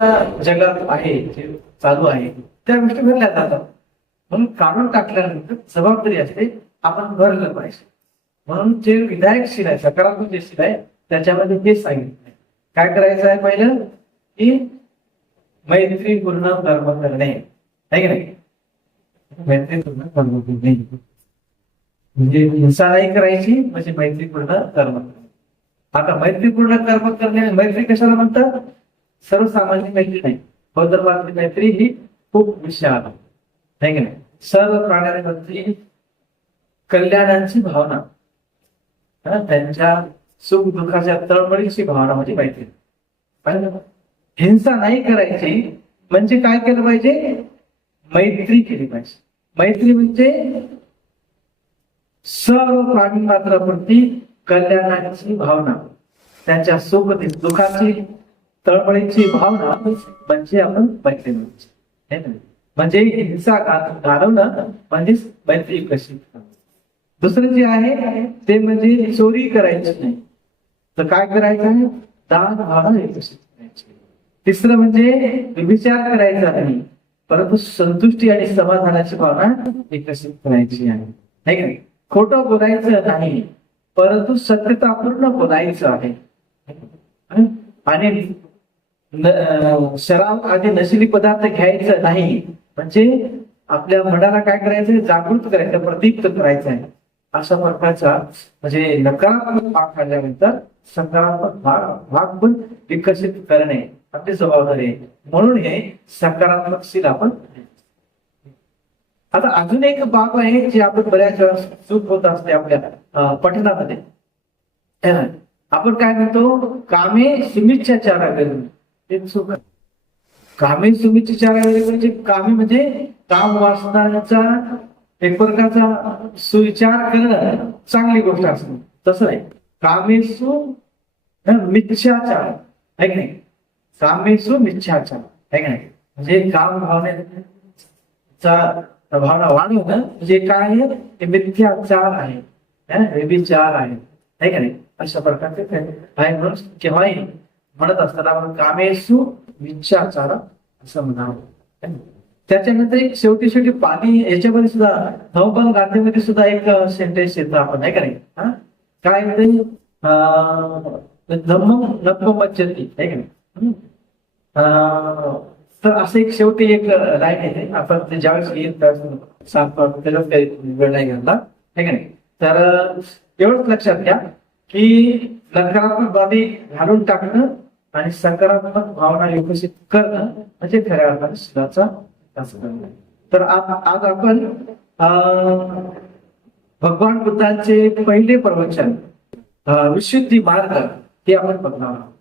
जगात आहे जे चालू आहे त्या गोष्टी भरल्या जातात. म्हणून काढून टाकल्यानंतर जबाबदारी असते आपण भरलं पाहिजे. म्हणून जे विधायकशील आहे, सकारात्मक जे शील आहे त्याच्यामध्ये हे सांगितलं काय करायचं आहे. पहिलं की मैत्रीपूर्ण कर्म करणे आहे की नाही. मैत्रीपूर्ण कर्म करणे म्हणजे हिंसा नाही करायची, म्हणजे मैत्रीपूर्ण कर्म करणे. आता मैत्रीपूर्ण कर्म करणे, मैत्री कशाला म्हणतात. सर्वसामान्य मैत्री नाही, बौद्धवादी मैत्री ही खूप विशाल आहे की नाही. सर्व प्राण्यांमध्ये कल्याणाची भावना, त्यांच्या सुख दुःखाच्या तळमळीची भावना म्हणजे मैत्री. हिंसा नाही करायची म्हणजे काय केलं पाहिजे, मैत्री केली पाहिजे. मैत्री म्हणजे सर्व प्राणी मात्राप्रती कल्याणाची भावना, त्यांच्या सुख दुःखाची तळमळीची भावना म्हणजे आपण मैत्री म्हणजे. म्हणजे हिंसा घालवणं म्हणजे मैत्री कशी. दुसरं जे आहे ते म्हणजे चोरी करायची नाही, तर काय करायचं आहे, दान भावना विकसित करायची. तिसरं म्हणजे विचार करायचा नाही, परंतु संतुष्टी आणि समाधानाची भावना विकसित करायची आहे. खोटं बोलायचं नाही, परंतु सत्यतापूर्ण बोलायचं आहे. आणि शराब आदी नशिली पदार्थ घ्यायचं नाही, म्हणजे आपल्या मनाला काय करायचं, जागृत करायचं, प्रदीप्त करायचं आहे. अशा प्रकारचा म्हणजे नकारात्मक भाग काढल्यानंतर सकारात्मक भाग पण विकसित करणे आपली जबाबदारी आहे. म्हणून हे सकारात्मक शील आपण. आता अजून एक बाब आहे जे आपण बऱ्याच वेळा चूक होत असते आपल्या पठणामध्ये. आपण काय म्हणतो, कामे सुमिच्छाचारा करून चूक. कामे सुमिच्छाचारा म्हणजे कामे म्हणजे काम वासनाचा एक प्रकारचा सुविचार करणं चांगली गोष्ट असते, तसं नाही. कामेसु मिच्छाचार आहे की नाही. कामेसु मिच्छाचार आहे की नाही, म्हणजे काम भावनेचा भावना वाढवणं म्हणजे काय आहे, ते मिथ्याचार आहे, व्यभिचार आहे का नाही. अशा प्रकारचे आहे. म्हणून केव्हाही म्हणत असताना आपण कामेसु मिच्छाचार असं म्हणावं. त्याच्यानंतर एक शेवटी शेवटी पाणी याच्यामध्ये सुद्धा नवबल गाथेमध्ये सुद्धा एक सेंटेन्स येतं आपण आहे का नाही. काय ते धम्म नक्ममज्जती आहे का नाही. तर असं एक शेवटी एक लाईन येते, आपण ते ज्यावेळेस येईल त्यावेळेस सांगतो, त्याच्यात काही वेळ नाही घालला आहे का नाही. तर एवढंच लक्षात घ्या की नकारात्मक बाबी घालून टाकणं आणि सकारात्मक भावना विकसित करणं म्हणजे खऱ्या अर्थाने शीलाचा विकास करणं. तर आज आपण भगवान बुद्धांचे पहिले प्रवचन विशुद्धी मार्ग हे आपण बघणार आहोत.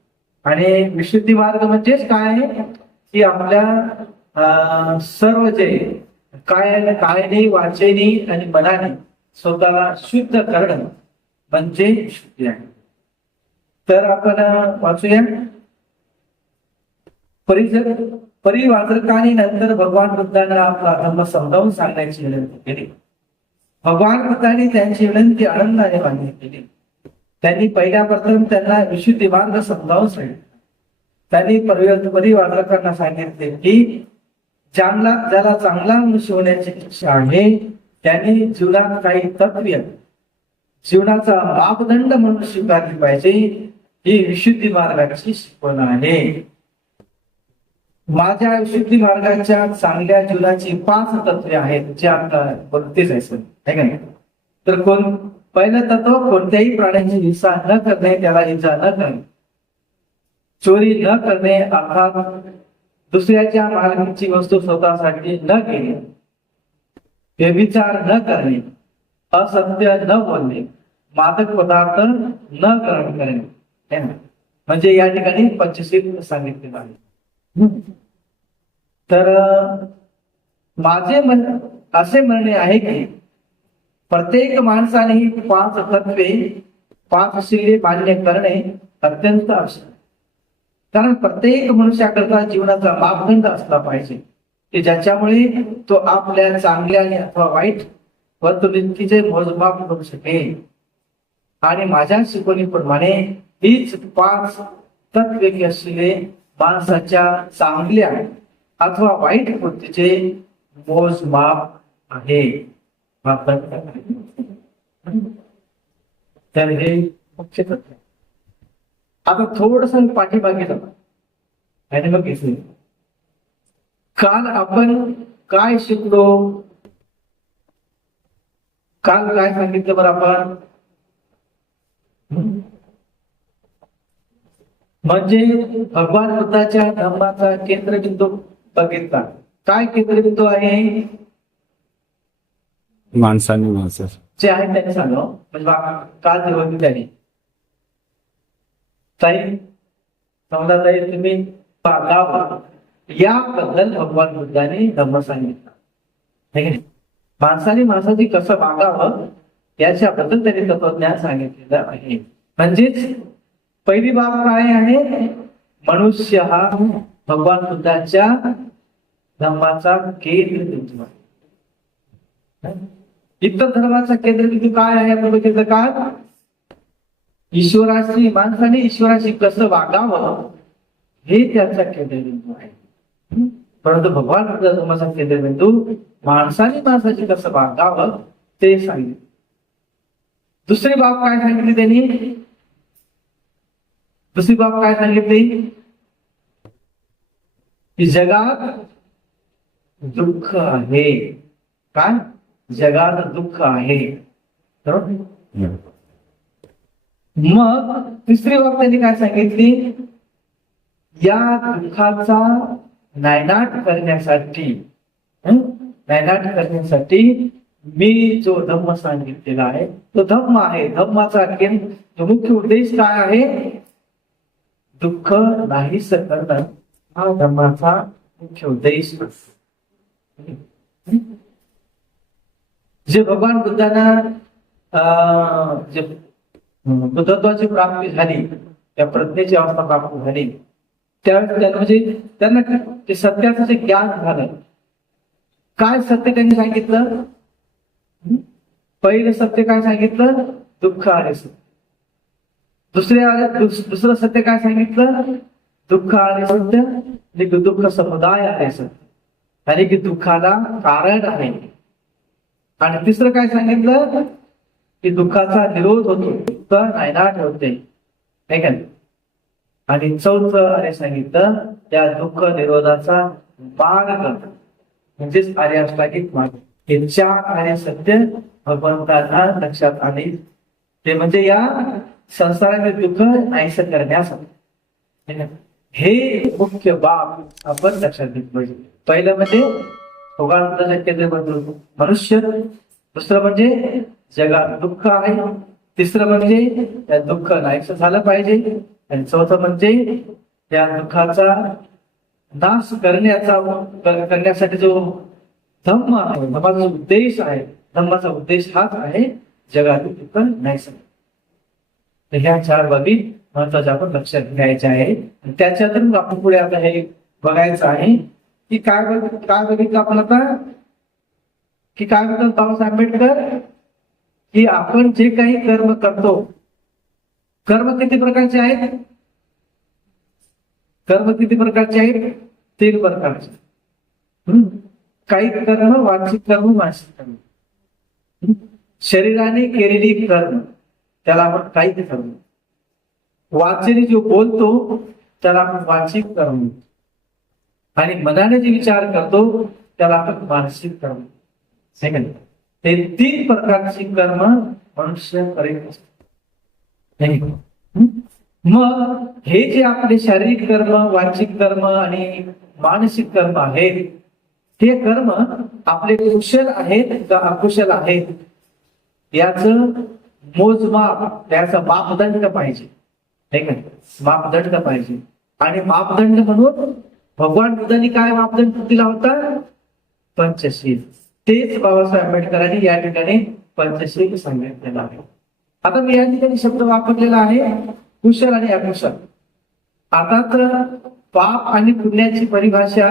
आणि विशुद्धी मार्ग म्हणजेच काय आहे की आपल्या सर्व जे कायने वाचेने आणि मनाने स्वतःला शुद्ध करणं म्हणजे विशुद्धी आहे. तर आपण वाचूया. परिवाचकांनी नंतर भगवान बुद्धांना आपला धर्म समजावून सांगण्याची विनंती केली. भगवान बुद्धांनी त्यांची विनंती आनंदाने मान्य केली. त्यांनी पहिल्या प्रथम त्यांना विशुद्धी मार्ग समजावून सांगितले. त्यांनी परिवाचकांना सांगितले की ज्याला चांगला मनुष्य होण्याची इच्छा आहे त्यांनी जीवनात काही तत्त्व जीवनाचा मापदंड म्हणून स्वीकारली पाहिजे. ही विशुद्धी मार्गाची शिकवण आहे. माझ्या विशुद्धी मार्गाच्या चांगल्या जीवनाची 5 तत्वे आहेत जे आपल्याला बोलतेच आहे का नाही. तर पहिलं तत्व, कोणत्याही प्राण्याची हिंसा न करणे, त्याला हिंसा न करणे. चोरी न करणे अर्थात दुसऱ्याच्या मालकीची वस्तू स्वतःसाठी न घेणे. व्यभिचार न करणे, असत्य न बोलणे, मादक पदार्थ न ग्रहण करणे. म्हणजे या ठिकाणी पंचशील सांगितलेलं आहे. तर माझे असे म्हणणे आहे की प्रत्येक माणसाने ही 5 तत्वे 5 शीले मान्य करणे अत्यंत आवश्यक. कारण प्रत्येक मनुष्याकरता जीवनाचा मापदंड असला पाहिजे की ज्याच्यामुळे तो आपल्या चांगल्या अथवा वाईट वर्तणुकीचे मोजमाप करू शकेल. आणि माझ्या शिकवणीप्रमाणे हीच 5 तत्वे असलेले माणसाच्या चांगल्या अथवा वाईट कृतीचे मोजमाप आहे. तर हे मुख्य तत्व. आता थोडस पाठीमागे जाऊ आणि मग घेतलं. काल आपण काय शिकलो? काल काय सांगितलं बरं आपण? म्हणजे भगवान बुद्धाच्या धम्माचा केंद्रबिंदू बघितला. काय केंद्रबिंदू आहे? माणसाने माणसं जे आहे त्यांनी सांगा. म्हणजे काल दिवस त्याने ताई समजा ताई तुम्ही गाव याबद्दल भगवान बुद्धाने धम्म सांगितलं. माणसाने माणसाची कसं वागावं याच्याबद्दल त्यांनी तत्वज्ञान सांगितलेलं आहे. म्हणजेच पहिली बाब काय आहे? मनुष्य हा भगवान बुद्धाच्या धम्माचा केंद्रबिंदू आहे. इतर धर्माचा केंद्रबिंदू काय आहे? आपण बघितलं का? ईश्वराशी, माणसाने ईश्वराशी कसं वागावं हे त्याचा केंद्रबिंदू आहे. परंतु भगवान बुद्ध धर्माचा केंद्रबिंदू माणसाने माणसाची कसं वागावं ते सांगितलं. दुसरी बाब काय सांगितली त्यांनी? दुसरी बाब काय सांगितली? की जगात दुःख आहे. काय? जगात दुःख आहे. मग तिसरी बाब त्यांनी काय सांगितली? या दुःखाचा नायनाट करण्यासाठी मी जो धम्म सांगितलेला आहे तो धम्म आहे. धम्माचा जो मुख्य उद्देश काय आहे? दुःख नाहीस करणं हा धम्माचा मुख्य उद्देश. जे भगवान बुद्धांना जे बुद्धत्वाची प्राप्ती झाली, त्या प्रज्ञेची अवस्था प्राप्त झाली, त्यावेळेस त्यांना म्हणजे त्यांना ते सत्याचं जे ज्ञान झालं. काय सत्य त्यांनी सांगितलं? पहिलं सत्य काय सांगितलं? दुःख आहे सत्य. दुसरं सत्य काय सांगितलं? दुःख आहे सत्य आणि दुःख समुदाय आहे सत्य आणि की दुःखाला कारण आहे. आणि तिसरं काय सांगितलं? की दुःखाचा निरोध होतो, दुःख नायनाट होते. आणि चौथं अरे सांगितलं त्या दुःख निरोधाचा मार्ग म्हणजेच आर्य अष्टांगिक मार्ग. हे चार आणि सत्य भगवंतांना लक्षात आले. ते म्हणजे या संसारातील दुःख नाहीसं करण्यासाठी. हे मुख्य बाब आपण लक्षात घेतलं पाहिजे. पहिलं म्हणजे भगवान बुद्धाच्या केंद्रबिंदू मनुष्य. दुसरं म्हणजे जगात दुःख आहे. तिसरं म्हणजे त्या दुःख नाहीसं झालं पाहिजे. आणि चौथं म्हणजे त्या दुःखाचा नाश करण्यासाठी जो धम्म आहे, धम्माचा उद्देश आहे, धम्माचा उद्देश हाच आहे जगातील दुःख नाहीसं. तर ह्या चार बाबी महत्वाच्या आपण लक्षात घ्यायच्या आहे. त्याच्यातून आपण पुढे आता हे बघायचं आहे की काय बघितलं आपण आता? की काय म्हणतात बाबासाहेब आंबेडकर? की आपण जे काही कर्म करतो, कर्म किती प्रकारचे आहेत? कर्म किती प्रकारचे आहेत? 3 प्रकारचे. काही कर्म वाचिक कर्म, मानसिक कर्म. शरीराने केलेली कर्म त्याला आपण काही कर्म. वाचेने जो बोलतो त्याला आपण वाचिक कर्म. आणि मनाने जे विचार करतो त्याला आपण मानसिक कर्म. सेकंड, हे 3 प्रकारची कर्म मनुष्य करीत असतो. मग हे जे आपले शारीरिक कर्म, वाचिक कर्म आणि मानसिक कर्म आहेत, हे कर्म आपले कुशल आहेत का अकुशल आहेत याच मोजमाप, त्याचा मापदंड पाहिजे. मापदंड पाहिजे. आणि मापदंड म्हणून भगवान बुद्धांनी काय मापदंड दिला होता? पंचशील. तेच बाबासाहेब आंबेडकरांनी या ठिकाणी पंचशील सांगितलेलं आहे. आता मी या ठिकाणी शब्द वापरलेला आहे कुशल आणि अकुशल. आता तर पाप आणि पुण्याची परिभाषा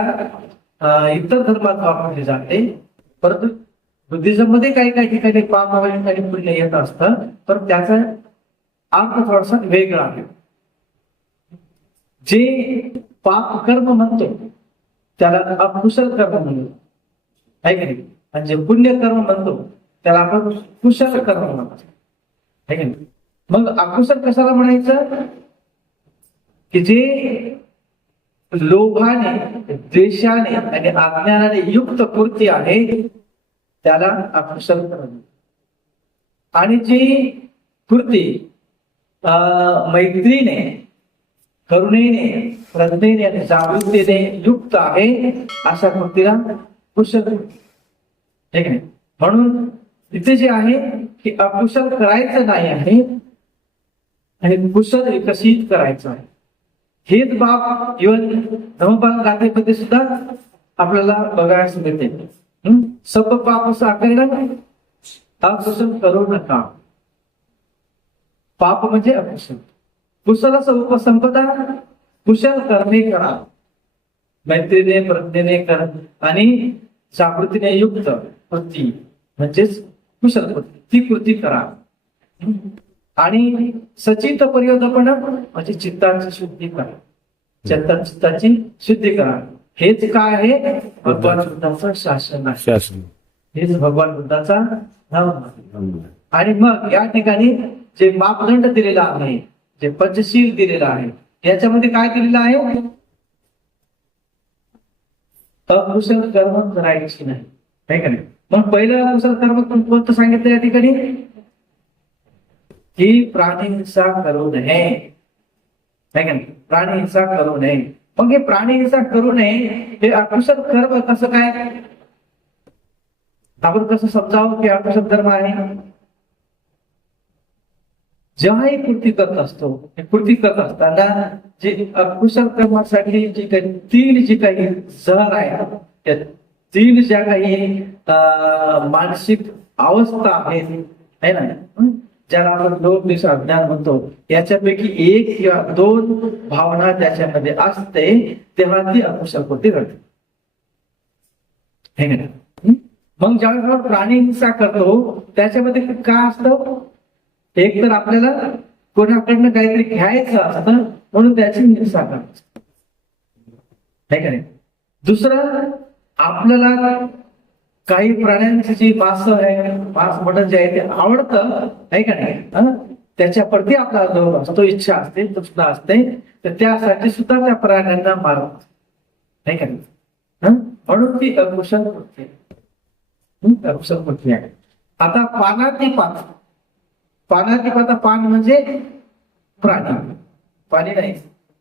इतर धर्मात वापरली जाते, परंतु बुद्धिझम मध्ये काही ठिकाणी पाप आणि पुण्य येत असतं, पण त्याचा अर्थ थोडासा वेगळा आहे. जे पाप कर्म म्हणतो त्याला अकुशल कर्म म्हणतो, आहे की नाही? आणि जे पुण्य कर्म म्हणतो त्याला आपण कुशल कर्म म्हणतो, आहे की नाही? मग अकुशल कशाला म्हणायचं? की जे लोभाने, द्वेषाने आणि अज्ञानाने युक्त कृती आहे त्याला अकुशल कर्म. आणि जी कृती मैत्रीने, करुणेने, श्रद्धेने आणि जागृतीने युक्त आहे अशा कृतीला कुशल कृती, ठीक आहे? म्हणून इथे जे आहे की अकुशल करायचं नाही आहे आणि कुशल विकसित करायचं आहे. हेच बाब इव्हन धम्मपद गाथेमध्ये सुद्धा आपल्याला बघायला मिळते. सब पाप साकरण अकुशल करू नका. पाप म्हणजे अकुशल. कुशल उपसंपदा कुशल करणे करा. मैत्रीने, प्रज्ञेने कर आणि जागृतीने युक्त कृती म्हणजेच कुशल कृती, ती कृती करा. आणि सचित परिवर्तन म्हणजे चित्ताची शुद्धी करा, चित्ताची शुद्धी करा. हेच काय आहे? भगवान बुद्धाचं शासन आहे. हेच भगवान बुद्धाचा धर्म आहे. आणि मग या ठिकाणी जे मापदंड दिलेला आहे, जे पंचशील दिलेला आहे, याच्यामध्ये काय दिलेलं आहे? अकुशल कर्म करायची नाही, आहे का नाही? मग पहिलं अकुशल कर्म कोणतं सांगितलं या ठिकाणी? की प्राणी हिंसा करू नये, आहे का नाही? प्राणी हिंसा करू नये. मग हे प्राणी हिंसा करू नये हे अकुशल कर्म कसं काय? आपण कसं समजावं की अकुशल कर्म आहे? जेव्हा ही कृती करत असतो, कृती करत असताना जी अकुशल कर्मासाठी जी काही तीन जी काही जहर आहे, त्या तीन ज्या काही मानसिक अवस्था आहेत, आहे ना, ज्याला आपण लोभ, द्वेष, अज्ञान म्हणतो, याच्यापैकी एक किंवा दोन भावना त्याच्यामध्ये असते तेव्हा ती अकुशल कृती घडते, है ना? मग ज्यावेळेस आपण प्राणी हिंसा करतो त्याच्यामध्ये काय असतं? एक तर आपल्याला कोणाकडनं काहीतरी घ्यायचं असतं म्हणून त्याची हिंसा करायची, है का नाही? दुसरं, आपल्याला काही प्राण्यांची जी मांस आहे, मांस मटण जे आहे ते आवडतं, आहे का नाही? त्याच्याप्रती आपला लोभ असतो, इच्छा असते, तृष्णा असते, तर त्यासाठी सुद्धा त्या प्राण्यांना मारत, नाही का नाही? म्हणून ती अकुशल कृती आहे, अकुशल कृती आहे. आता पानातिपात, पानातिपात, पान म्हणजे प्राणी, पाणी नाही,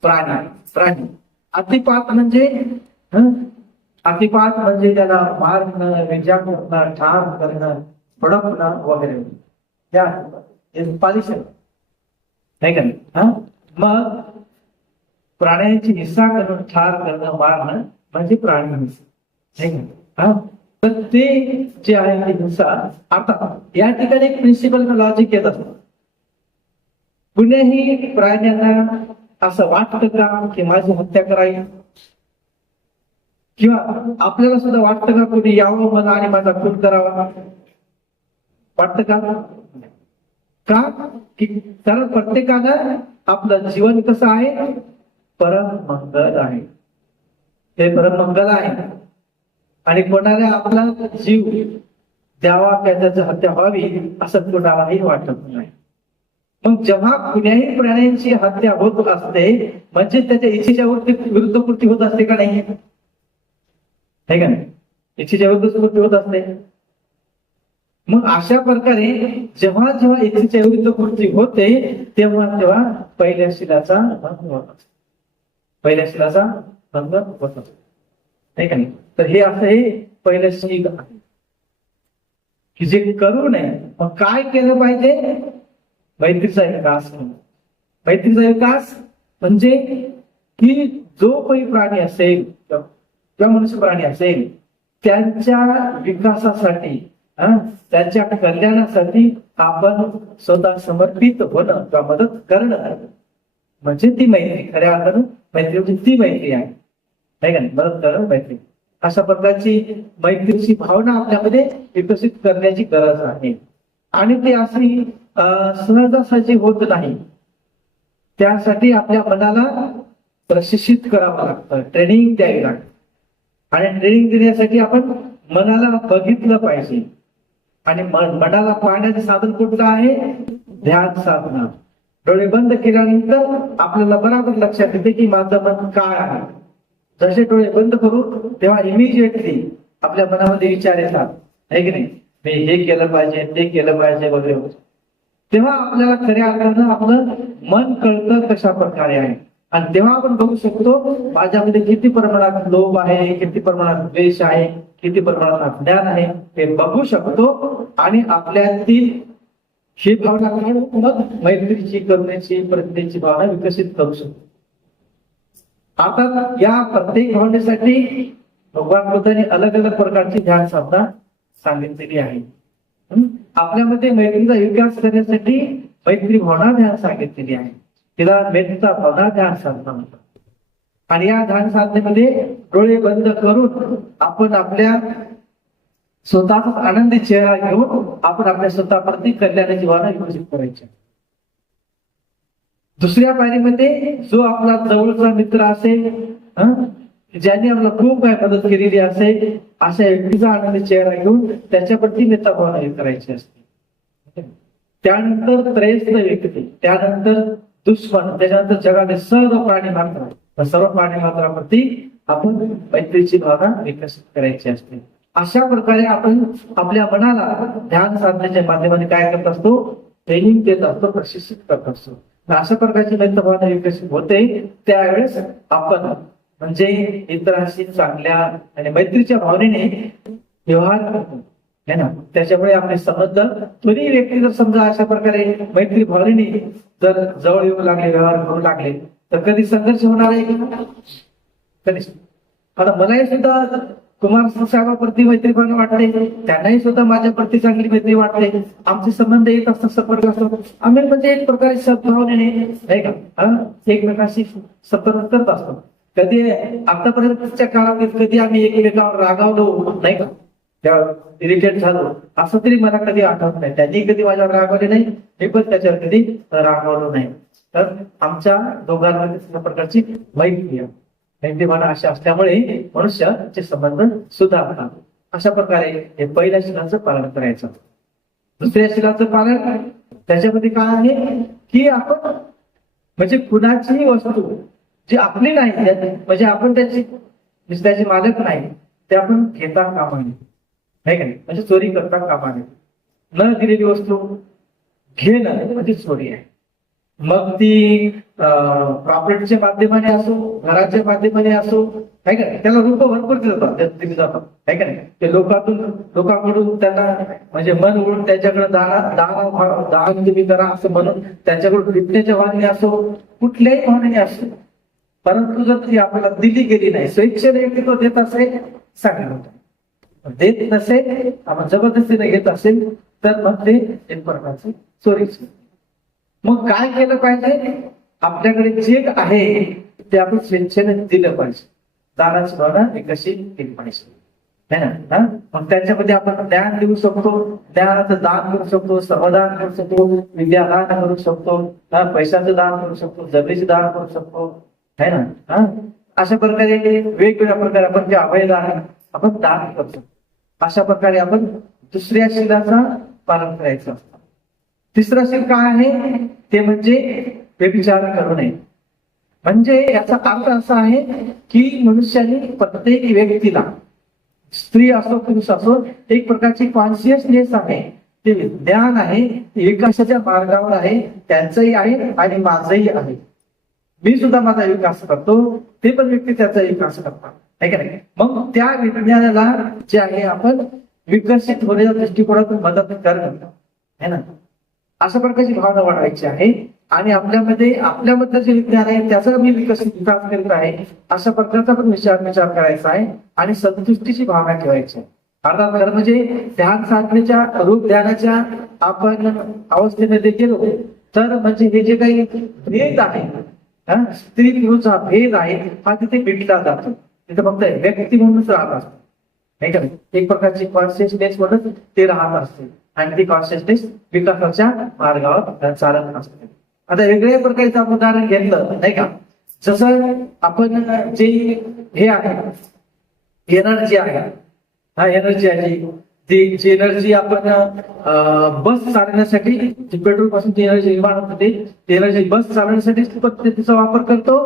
प्राणी, प्राणी. अतिपात म्हणजे अतिपात म्हणजे त्याला मारणं, विजा करणं, ठार करणं, फडकणं वगैरे, पालिश आहे का नाही? मग प्राण्यांची हिंसा करणं, ठार करणं, मारणं म्हणजे प्राणी हिंसा. तर ते जे आहे ती हिंसा. आता या ठिकाणी एक प्रिन्सिपल लॉजिक येत असतं. कुणीही प्राण्यांना असं वाटतं का की माझी हत्या करावी? किंवा आपल्याला सुद्धा वाटतं का कोणी यावं मला आणि माझा खून करावा? वाटतं का? का की कारण प्रत्येकानं आपलं जीवन कसं आहे? परममंगल आहे, ते परममंगल आहे. आणि कोणाला आपला जीव द्यावा किंवा त्याची हत्या व्हावी असं कोणालाही वाटत नाही. मग जेव्हा कुण्याही प्राण्यांची हत्या होत असते म्हणजे त्याच्या इच्छेच्या विरुद्ध कृती होत असते का नाही? आहे का नाही? इच्छेच्या विरुद्ध कृती होत असते. मग अशा प्रकारे जेव्हा जेव्हा इच्छेच्या विरुद्ध कृती होते तेव्हा तेव्हा पहिल्या शिलाचा भंग होत असतो, पहिल्या शिलाचा भंग होत असतो, नाही का नाही? तर हे असं हे पहिलं शील आहे की जे करू नये. मग काय केलं पाहिजे? मैत्रीचा विकास. मैत्रीचा विकास म्हणजे की जो काही प्राणी असेल किंवा मनुष्य प्राणी असेल त्यांच्या विकासासाठी, त्यांच्या कल्याणासाठी आपण स्वतः समर्पित होणं किंवा मदत करणं म्हणजे ती मैत्री. खऱ्या अर्थानं मैत्री म्हणजे ती मैत्री आहे, का नाही? मदत करणं मैत्री. अशा प्रकारची मैत्रीची भावना आपल्यामध्ये विकसित करण्याची गरज आहे. आणि ती अशी सहजासहजी होत नाही. त्यासाठी आपल्या मनाला प्रशिक्षित करावं लागतं, ट्रेनिंग द्यावी लागते. आणि ट्रेनिंग देण्यासाठी आपण मनाला बघितलं पाहिजे. आणि मनाला पाहण्याचं साधन कुठलं आहे? ध्यान साधना. डोळे बंद केल्यानंतर आपल्याला बरोबर लक्षात येते की माझं मन काय आहे. जसे डोळे बंद करू तेव्हा इमिजिएटली आपल्या मनामध्ये विचार येतात, आहे की नाही, मी हे केलं पाहिजे, ते केलं पाहिजे वगैरे. तेव्हा आपल्याला खऱ्या अर्थानं आपलं मन कळतं कशा प्रकारे आहे. आणि तेव्हा आपण बघू शकतो माझ्यामध्ये किती प्रमाणात लोभ आहे, किती प्रमाणात द्वेष आहे, किती प्रमाणात अज्ञान आहे हे बघू शकतो. आणि आपल्यातील ही भावना काढून मग मैत्रीची, करुणेची, प्रतिमेची भावना विकसित करू शकतो. आता या प्रत्येक भावनेसाठी भगवान बुद्धांनी अलग अलग प्रकारची ध्यान साधना सांगितलेली आहे. आपल्यामध्ये मैत्रीचा विकास करण्यासाठी मैत्री भावना ध्यान सांगितलेली आहे. तिला मैत्रीचा भावना ध्यान साधना म्हणतात. आणि या ध्यान साधनेमध्ये डोळे बंद करून आपण आपल्या स्वतःचा आनंदी चेहरा घेऊन आपण आपल्या स्वतःप्रती कल्याणाची भावना विकसित करायची. दुसऱ्या पायरीमध्ये जो आपला जवळचा मित्र असेल, ज्यांनी आपल्याला खूप काय मदत केलेली असेल, अशा व्यक्तीचा आनंदी चेहरा घेऊन त्याच्याप्रती मित्र भावना करायची असते. त्यानंतर त्रयस्थ व्यक्ती, त्यानंतर दुश्मन, त्याच्यानंतर जगातील सर्व प्राणी मात्र, सर्व प्राणी मात्रावरती आपण मैत्रीची भावना विकसित करायची असते. अशा प्रकारे आपण आपल्या मनाला ध्यान साधण्याच्या माध्यमाने काय करत असतो? ट्रेनिंग देत असतो, प्रशिक्षित करत असतो. अशा प्रकारची मैत्री भावना विकसित होते. त्यावेळेस आपण म्हणजे इतरांशी चांगल्या आणि मैत्रीच्या भावनेने व्यवहार करतो, है ना. त्याच्यामुळे आपले संबंध, दोन्ही व्यक्ती जर समजा अशा प्रकारे मैत्री भावनेने जर जवळ येऊ लागले, व्यवहार करू लागले, तर कधी संघर्ष होणार आहे का? कधी. आता मलाही सुद्धा कुमार साहेबांप्रती मैत्री भावना वाटते, त्यांनाही सुद्धा माझ्याप्रती चांगली मैत्री वाटते. आमचे संबंध येत असतात, संपर्क असतो. आम्ही म्हणजे एक प्रकारे सद्भावनेने नाही का एकमेकांशी संपर्क करत असतो. कधी आतापर्यंतच्या काळामध्ये कधी आम्ही एकमेकांवर रागावलो नाही का, इरिटेट झालो असं तरी मला कधी आठवत नाही. त्यांनी कधी माझ्यावर रागवले नाही, मी पण त्याच्यावर कधी रागवलो नाही. तर आमच्या दोघांमध्ये प्रकारची मैत्री आहे. मैत्री भावना अशा असल्यामुळे मनुष्याचे संबंध सुधारतात. अशा प्रकारे हे पहिल्या शिलाचं पालन करायचं. दुसऱ्या शिलाचं पालन त्याच्यामध्ये काय आहे की आपण म्हणजे कुणाचीही वस्तू जी आपली नाही, म्हणजे आपण त्याची मालक नाही, ते आपण घेता कामा नये, नाही का, म्हणजे चोरी करता कामा नये. न दिलेली वस्तू घेणं म्हणजे चोरी आहे. मग ती प्रॉपर्टीच्या माध्यमाने असो, घराच्या माध्यमाने असो, आहे का, त्याला रूप भरपूर दिली जातात, आहे का नाही. ते लोकांकडून त्यांना म्हणजे मन ओढून त्याच्याकडे दान तुम्ही करा असं म्हणून त्यांच्याकडून विकण्याच्या भावनेने असो, कुठल्याही भावनेने असो, परंतु जर ती आपल्याला दिली गेली नाही, स्वेच्छेने व्यक्ती तो देत असेल चांगलं होतं. देत नसेल, आपण जबरदस्तीने घेत असेल तर मग ते एक प्रकारचे चोरीच. मग काय केलं पाहिजे? आपल्याकडे जे आहे ते आपण स्वेच्छेने दिलं पाहिजे. दानाची भावना विकसित केली पाहिजे, है ना. मग त्याच्यामध्ये आपण ज्ञान देऊ शकतो, ज्ञानाचं दान करू शकतो, समाधान करू शकतो, विद्यादान करू शकतो, पैशाचं दान करू शकतो, जमिनीचे दान करू शकतो, है ना. अशा प्रकारे वेगवेगळ्या प्रकारे आपण जे अभयदान आपण दान करतो. अशा प्रकारे आपण दुसऱ्या शिलाचा पालन करायचं असतं. तिसरा शील काय आहे ते म्हणजे व्यभिचार करू नये. म्हणजे याचा अर्थ असा आहे की मनुष्याने प्रत्येक व्यक्तीला, स्त्री असो पुरुष असो, एक प्रकारची कॉन्शियसनेस आहे, ते ज्ञान आहे, विकासाच्या मार्गावर आहे, त्यांचंही आहे आणि माझंही आहे. मी सुद्धा माझा विकास करतो, ते पण व्यक्ती त्याचा विकास करतात, आहे का नाही. मग त्या विज्ञानाला जे आहे आपण विकसित होण्याच्या दृष्टिकोनातून मदत करणं, है ना. अशा प्रकारची भावना वाढवायची आहे. आणि आपल्याबद्दल जे विज्ञान आहे त्याचा मी विकास करीत आहे, अशा प्रकारचा पण विचार करायचा आहे. आणि संतुष्टीची भावना ठेवायची आहे. अर्थात खरं म्हणजे ध्यान साधनेच्या रूप ध्यानाच्या आपण अवस्थेमध्ये गेलो तर म्हणजे हे जे काही भेद आहे, स्त्री पुरुषचा भेद आहे, हा तिथे मिटला जातो. तिथे फक्त व्यक्ती म्हणूनच राहत असतो, नाही का. एक प्रकारची कॉन्शियसनेस म्हणून ते राहत असते आणि ती कॉन्शियसनेस विकासाच्या मार्गावर चालत असते. आता वेगळ्या प्रकारचं आपण उदाहरण घेतलं, नाही का, जसं आपण जे हे आहे एनर्जी आहे, हा एनर्जी आहे जी एनर्जी आपण बस चालवण्यासाठी जी पेट्रोल पासून जी एनर्जी निर्माण होते ती एनर्जी बस चालवण्यासाठी तिचा वापर करतो,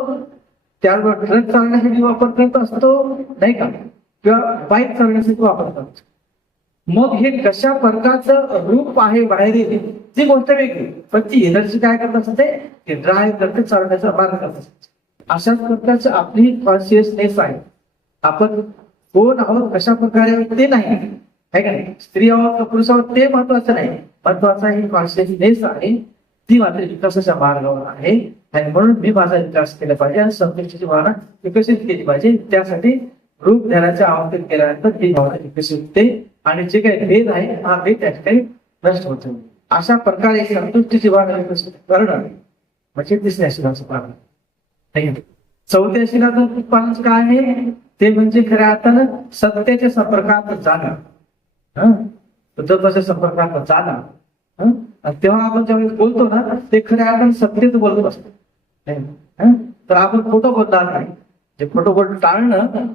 त्याचबरोबर ट्रक चालवण्यासाठी वापर करत असतो नाही का, किंवा बाईक चालवण्यासाठी वापर करतो. मग हे कशा प्रकारचं रूप आहे बाहेर ती गोष्ट वेगळी, पण ती एनर्जी काय करत असते ते ड्राईव्ह करते, चालवण्याचा मार्ग करत असते. अशाच प्रकारचं आपली कॉन्शियसनेस आहे. आपण कोण आहोत कशा प्रकारे ते नाही आहे का नाही, स्त्री आहोत का पुरुष आहोत ते महत्वाचं नाही, महत्वाचा ही कॉन्शियसनेस आहे ती मात्र विकासाच्या मार्गावर आहे. आणि म्हणून मी माझा विकास केला पाहिजे आणि संतुष्टीची भावना विकसित केली पाहिजे. त्यासाठी रूप ध्यानाचे आवाहन केल्यानंतर ही भावना विकसित होते आणि जे काही भेद आहे हा भेद त्या ठिकाणी नष्ट होतो. अशा प्रकारे संतुष्टीची भावना विकसित करणं म्हणजे तिसऱ्या शिलाचं पालन. चौथ्या शिलाचं पालन काय आहे ते म्हणजे खऱ्या अर्थानं सत्याच्या संपर्कात जाणं, तत्वाच्या संपर्कात जाणं. तेव्हा आपण ज्यावेळेस बोलतो ना ते खऱ्या अर्थानं सत्यच बोलत असतो. तर आपण खोटं बोलणार नाही, जे खोटं बोल टाळणं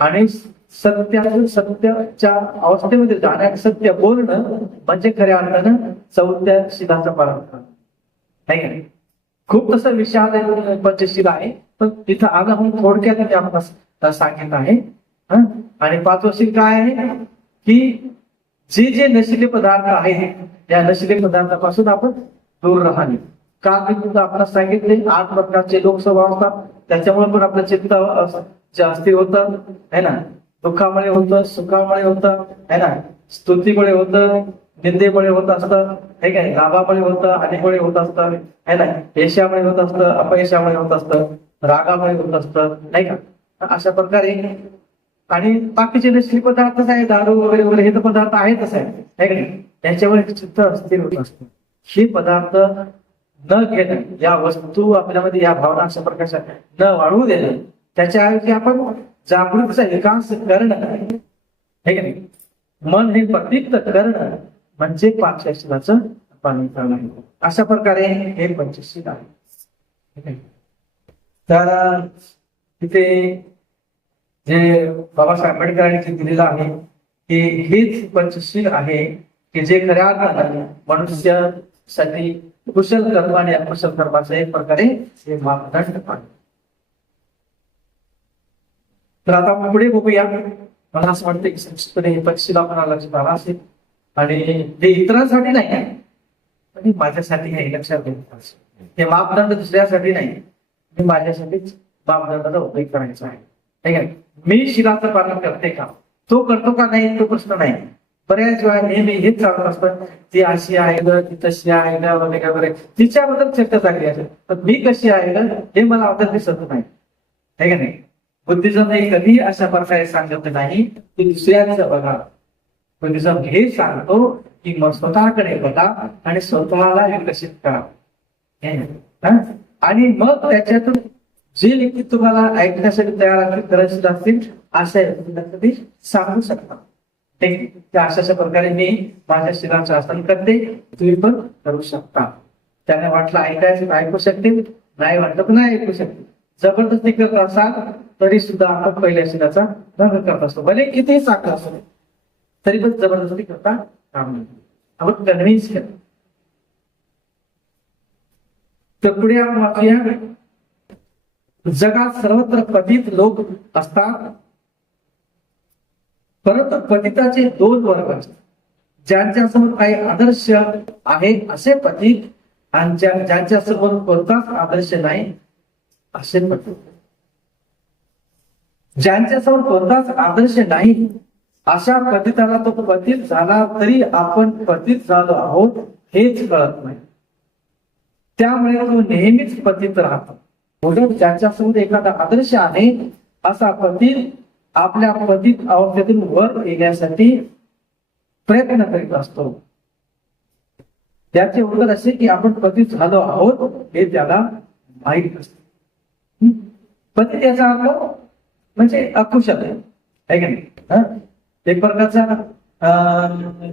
आणि सत्याच्या अवस्थेमध्ये जाण्या सत्य बोलणं म्हणजे खऱ्या अर्थानं चौथ्या शिलाचं पालन करणं. खूप तसा विशाल पंचशील आहे, पण तिथं आलं म्हणून थोडक्यात मी आपल्याला सांगित आहे. आणि पाचवं शील काय आहे की जे नशिले पदार्थ आहेत त्या नशिले पदार्थापासून आपण दूर राहावे. का मी तुला आपल्याला सांगितले 8 प्रकारचे लोकस्वभाव असतात, त्याच्यामुळे पण आपलं चित्त जास्ती होतं है ना, दुःखामुळे होतं, सुखामुळे होतं है ना, स्तुतीमुळे होतं, निंदेमुळे होत असतं हे काय, लाभामुळे होतं, हानीमुळे होत असतं है ना, यशामुळे होत असतं, अपयशामुळे होत असतं, रागामुळे होत असतं नाही का. अशा प्रकारे आणि बाकीचे नशील पदार्थ आहे दारू वगैरे वगैरे हे तर पदार्थ आहेतच आहे का नाही, त्याच्यावर चित्त अस्थिर होत असतं. हे पदार्थ न घेणं, या वस्तू आपल्यामध्ये या भावना अशा प्रकारच्या न वाढवू देणं, त्याच्याऐवजी आपण जागृतीचा विकास करणं हे का नाही, मन हे प्रतीक्त करणं म्हणजे पाचव्या शिलाचं पालन करणं. अशा प्रकारे हे पंचशील आहे. तर तिथे जे बाबासाहेब आंबेडकरांनी जे दिलेलं आहे की हेच पंचशील आहे की जे खऱ्या अर्थानं मनुष्यासाठी कुशल कर्म आणि अकुशल कर्माचं एक प्रकारे हे मापदंड आहे. तर आता आपण पुढे बघूया. मला असं वाटतं की संक्षिप्तपणे हे पंचशील आपल्याला लक्षात आला असेल आणि हे इतरांसाठी नाही आणि माझ्यासाठी हे लक्षात घेतलं असेल. हे मापदंड दुसऱ्यासाठी नाही, मी माझ्यासाठीच मापदंडाचा उपयोग करायचा आहे. ठीक आहे, मी शिलाचं पालन करते का, तो करतो का नाही तो प्रश्न नाही. बऱ्याच वेळा नेहमी हेच चालत असतं, ती अशी आहे ग, ती तशी आहे ग वगैरे वगैरे, तिच्याबद्दल चर्चा चालली असेल, पण मी कशी आहे ग हे मला अवघड दिसत नाही. हे का नाही, बुद्धिझम हे कधी अशा प्रकारे सांगत नाही की दुसऱ्याचं बघा. बुद्धिझम हे सांगतो की मग स्वतःकडे बघा आणि स्वतःला विकसित करा. आणि मग त्याच्यातून जे व्यक्ती तुम्हाला ऐकण्यासाठी तयार करायचे असतील अशा व्यक्तींसाठी सांगू शकता. अशा प्रकारे मी माझ्या शिलाचं आसन करते, तुम्ही पण करू शकता. त्याने वाटलं ऐकायचं ऐकू शकते, नाही वाटलं तर नाही ऐकू शकते. जबरदस्ती करत असाल तरी सुद्धा आपण पहिल्या शिलाचा भंग करत असतो, भले कितीही चांगलं असतो तरी पण जबरदस्ती करता काम नाही, आपण कन्व्हिन्स केलं. तर पुढे आपण वाचूया. जगात सर्वत्र पतित लोक असतात, परंतु पतिताचे 2 वर्ग असतात. ज्यांच्यासमोर काही आदर्श आहे असे पतित आणि ज्यांच्यासमोर कोणताच आदर्श नाही असे पतित. ज्यांच्यासमोर कोणताच आदर्श नाही अशा पतिताला तो पतित झाला तरी आपण पतित झालो आहोत हेच कळत नाही, त्यामुळे तो नेहमीच पतित राहतो. ज्यांच्यासमोर एखादा आदर्श आहे असा पतित आपल्या पतित अवस्थेतून वर येण्यासाठी प्रयत्न करीत असतो. त्याचे उत्तर असे की आपण पतित झालो आहोत हे त्याला माहीत असते. पतित याचा अर्थ म्हणजे अकुशल आहे की नाही, एक प्रकारचा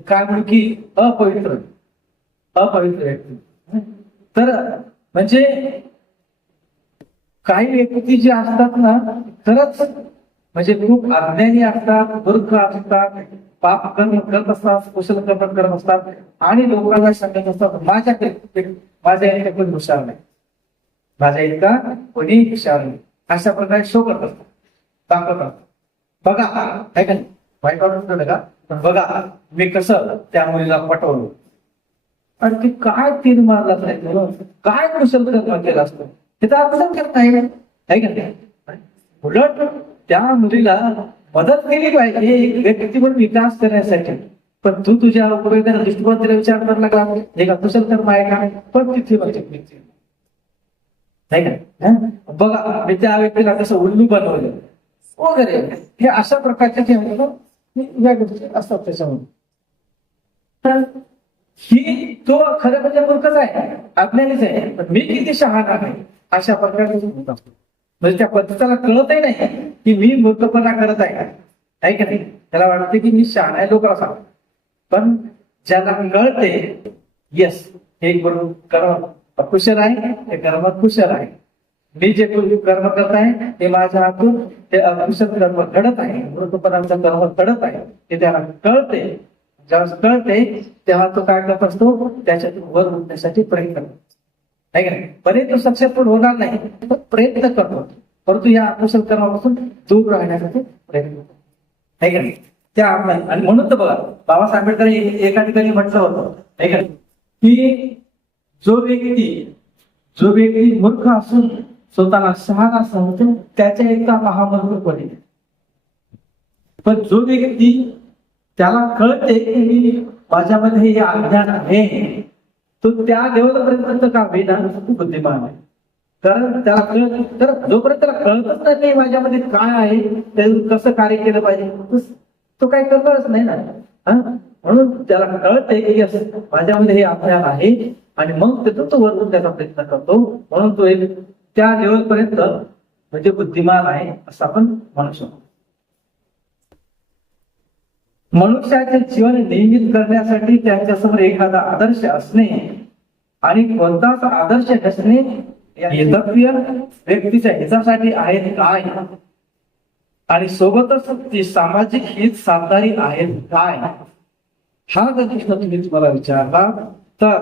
काय म्हणू की अपवित्र व्यक्ती. तर म्हणजे काही व्यक्ती जे असतात ना, खरंच म्हणजे खूप अज्ञानी असतात, मूर्ख असतात, पाप कर्म करत असतात, कुशल कर्म करत असतात आणि लोकांना सांगत असतात माझ्या इतका कोणी हुशार नाही, माझ्या इतका कोणी हुशार नाही, अशा प्रकारे शो करत असतात, दाखवतात. बघा काय का वाईट वाटत का, पण बघा मी कसं त्या मुलीला पटवलं आणि ते काय तीर मारला नाही, काय कुशल कर्म केलं असतं ते तर आपण करत नाही आहे का नाही. उलट त्या मुलीला मदत केली पाहिजे एक व्यक्ती म्हणून विकास करण्यासाठी, पण तू तुझ्या उपयोगाने दृष्टिकोन तिला विचार करायला लागला हे का कुशल कर्म आहे का, पण तिथे नाही का. बघा मी त्या व्यक्तीला कसं उल्लू बनवलं वगैरे, हे अशा प्रकारचे जे या गोष्टी असतात त्याच्यामध्ये. तर ही तो खरं म्हणजे मूर्खच आहे, अज्ञानीच आहे, पण मी किती शहाणा आहे अशा प्रकारचे होत असतो. म्हणजे त्या पद्धतीला कळतही नाही की मी मूर्खपणा करत आहे का नाही. त्याला वाटते की मी शहाणा आहे लोक असा, पण ज्याला कळते येस हे बरोबर कर्म अकुशल आहे, ते कर्मात कुशल आहे, मी जे कर्म करत आहे ते माझ्या हातून ते अकुशल कर्म घडत आहे, मूर्खपणाचं कर्म घडत आहे, ते त्याला कळते. जेव्हा कळते तेव्हा तो काय करत असतो, त्याच्यातून वर उठण्यासाठी प्रयत्न करतो आहे का नाही. बरे तो सक्सेसफुल होणार नाही, तो प्रयत्न करतो, परंतु या अकुशल कर्मापासून दूर राहण्यासाठी प्रयत्न करतो आहे का नाही. त्या आणि म्हणून तर बघा बाबासाहेब आंबेडकर एका ठिकाणी म्हटलं होतं आहे का नाही, की जो व्यक्ती मूर्ख असून स्वतःला शहाणा समजतो त्याच्या इतका महामूर्ख कोणी, पण जो व्यक्ती त्याला कळते की माझ्यामध्ये हे अज्ञान आहे, तो त्या लेवलपर्यंत का वेदा खूप बुद्धिमान आहे. कारण त्याला कळत, तर जोपर्यंत त्याला कळतच नाही माझ्यामध्ये काय आहे, त्यातून कसं कार्य केलं पाहिजे, तो काही करणारच नाही ना. म्हणून त्याला कळते की माझ्यामध्ये हे अज्ञान आहे आणि मग तो वरून त्याचा प्रयत्न करतो, म्हणून तो एक त्या लेवलपर्यंत म्हणजे बुद्धिमान आहे असं आपण म्हणू शकतो. मनुष्याचे जीवन नियमित करण्यासाठी त्यांच्यासमोर एखादा आदर्श असणे आणि कोणताच आदर्श नसणे हेतव्य व्यक्तीच्या हितासाठी आहेत काय, आणि सोबतच ती सामाजिक हित साधणारी आहेत काय, हा जर प्रश्न तुम्ही तुम्हाला विचारला तर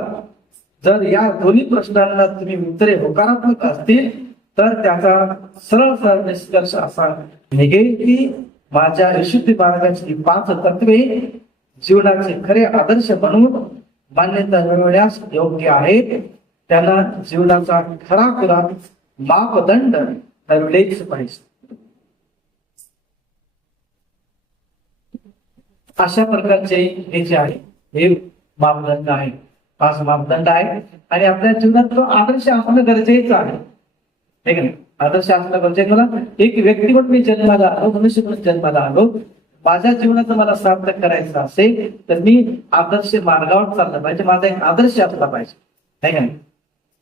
जर या दोन्ही प्रश्नांना तुम्ही उत्तरे होकारात्मक असतील तर त्याचा सरळ निष्कर्ष असा निघेल की माझ्या विशुद्धी मार्गाची 5 तत्वे जीवनाचे खरे आदर्श म्हणून मान्यता मिळवण्यास योग्य आहेत, त्यांना जीवनाचा खरा मापदंड ठरवलेच पाहिजे. अशा प्रकारचे हे जे आहे हे मापदंड आहे, 5 मापदंड आहे आणि आपल्या जीवनात तो आदर्श असणं गरजेचं आहे. आदर्श असणं गरजेचं. मला एक व्यक्ती म्हणून मी जन्माला आलो, मनुष्य म्हणून जन्माला आलो, माझ्या जीवनाचं मला सार्थक करायचं असेल तर मी आदर्श मार्गावर चाललं पाहिजे, माझा एक आदर्श असला पाहिजे नाही का.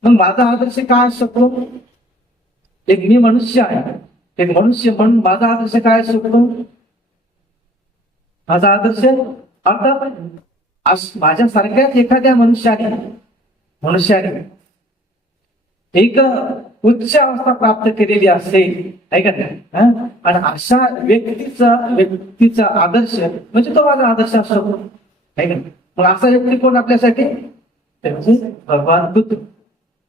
मग माझा आदर्श काय असतो, एक मी मनुष्य आहे, एक मनुष्य म्हणून माझा आदर्श काय असतो, माझा आदर्श अर्थात माझ्यासारख्याच एखाद्या मनुष्याने एक उच्च अवस्था प्राप्त केलेली असेल ऐका ना, आणि अशा व्यक्तीचा आदर्श म्हणजे तो माझा आदर्श असतो आहे का. मग असा व्यक्ती कोण आपल्यासाठी, भगवान बुद्ध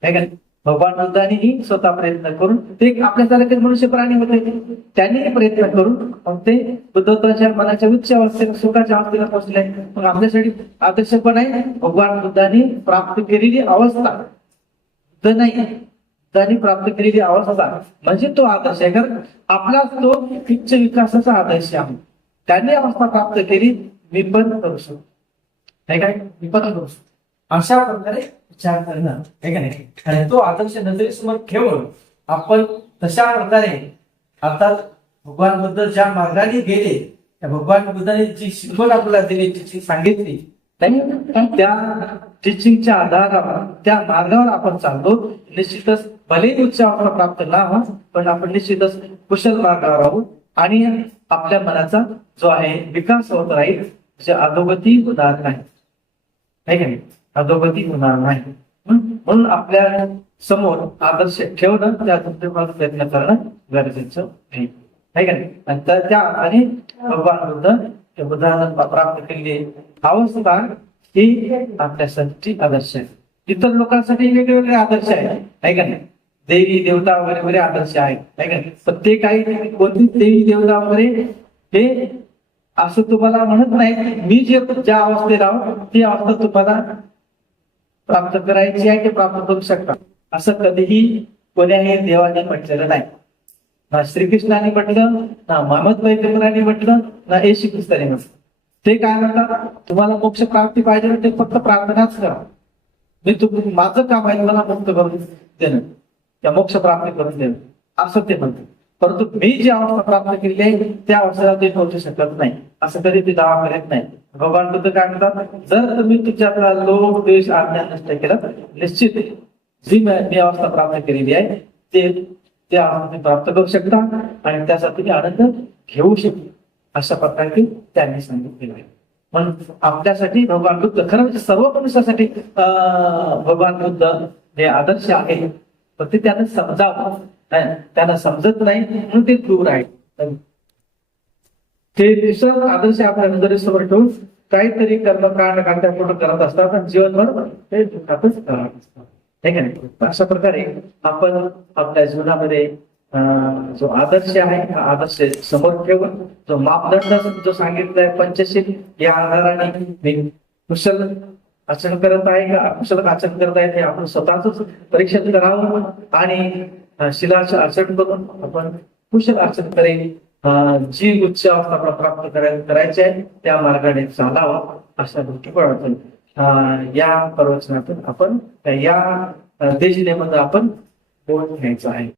आहे का. भगवान बुद्धांनीही स्वतः प्रयत्न करून ते आपल्यासारखे मनुष्य प्राणी होते, त्यांनीही प्रयत्न करून मग ते बुद्धत्वाच्या मनाच्या उच्च अवस्थेला सुखाच्या अवस्थेला पोहोचले. मग आपल्यासाठी आदर्श पण आहे भगवान बुद्धांनी प्राप्त केलेली अवस्था, तर नाही त्यांनी प्राप्त केलेली अवस्था म्हणजे तो आदर्श आहे. कारण आपला तो उच्च विकासाचा आदर्श आहे, त्यांनी अवस्था प्राप्त केली मी पण करू शकतो नाही काय, मी पण करू शकतो. अशा प्रकारे विचार करणं आहे का नाही. आणि तो आदर्श नजरेसमोर ठेवून आपण तशा प्रकारे अर्थात भगवान बुद्ध ज्या मार्गाने गेले, त्या भगवान बुद्धाने जी शिकवण आपल्याला दिली, जी सांगितली त्या टीचिंगच्या आधारावर त्या मार्गावर आपण चालतो. निश्चितच भले उच्च अवस्था प्राप्त ना हो, पण आपण निश्चितच कुशल मार्गावर आहोत आणि आपल्या मनाचा जो आहे विकास होत राहील, जे अधोगती होणार नाही, अधोगती होणार नाही. म्हणून आपल्या समोर आदर्श ठेवणं, त्या दृष्टिकोनातून प्रयत्न करणं गरजेचं आहे. है का नाही? आणि त्या आणि भगवान बुद्ध बुद्धानं प्राप्त केलेली अवस्था ही आपल्यासाठी आदर्श आहे. इतर लोकांसाठी वेगवेगळे आदर्श आहेत, है का नाही? देवी देवता वगैरे वगैरे आदर्श आहेत, है का नाही? पण ते काही कोणती देवी देवता वगैरे हे असं तुम्हाला म्हणत नाही मी जे ज्या अवस्थेत आहो ती अवस्था तुम्हाला प्राप्त करायची आहे, ते प्राप्त करू शकता, असं कधीही कोण्याही देवाने म्हटलेलं नाही. ना श्रीकृष्णाने म्हटलं, ना मोहम्मद पैगंबरांनी म्हटलं, ना येशू ख्रिस्ताने म्हटलं. ते काय म्हणतात, तुम्हाला मोक्ष प्राप्ती पाहिजे ते फक्त प्रार्थनाच करा. मी माझं काम आहे मला मुक्त करून देणं, त्या मोक्ष प्राप्ती करून देणं, असं ते म्हणतात. परंतु मी जी अवस्था प्राप्त केली आहे त्या अवस्थेला ते पोहोचू शकत नाही, असं कधी ते दावा करत नाही. भगवान बुद्ध काय म्हणतात, जर तुम्ही तुमच्यातला लोभ द्वेष अज्ञान नष्ट केलं तर निश्चित जी मी अवस्था प्राप्त केलेली आहे ते त्या अवस्था प्राप्त करू शकता आणि त्यासाठी तुम्ही आनंद घेऊ शकता, अशा प्रकारे त्यांनी सांगितलेलं आहे. म्हणून आपल्यासाठी भगवान बुद्ध खरं म्हणजे सर्व मनुष्यासाठी भगवान बुद्ध हे आदर्श आहे, पण ते त्यांना समजावं, त्यांना समजत नाही म्हणून ते दूर आहे. ते दुसरं आदर्श आपल्या नजरेसमोर ठेवून काहीतरी कर्मकांड कांडापूर्ण करत असतात आणि जीवनभर ते दुःखातच करत असतात, हे का नाही? अशा प्रकारे आपण आपल्या जीवनामध्ये जो आदर्श आहे हा आदर्श समोर ठेवून जो मापदंड जो सांगितलाय पंचशील या आधाराने मी कुशल आचरण करत आहे का अकुशल आचरण करत आहे हे आपण स्वतःच परीक्षण करावं आणि शिलाचं आचरण करून आपण कुशल आचरण करेल, जी उच्च अवस्था प्राप्त करायची आहे त्या मार्गाने चालावं, अशा दृष्टिकोनातून या प्रवचनातून आपण या देशनेमध्ये आपण बोध घ्यायचं आहे.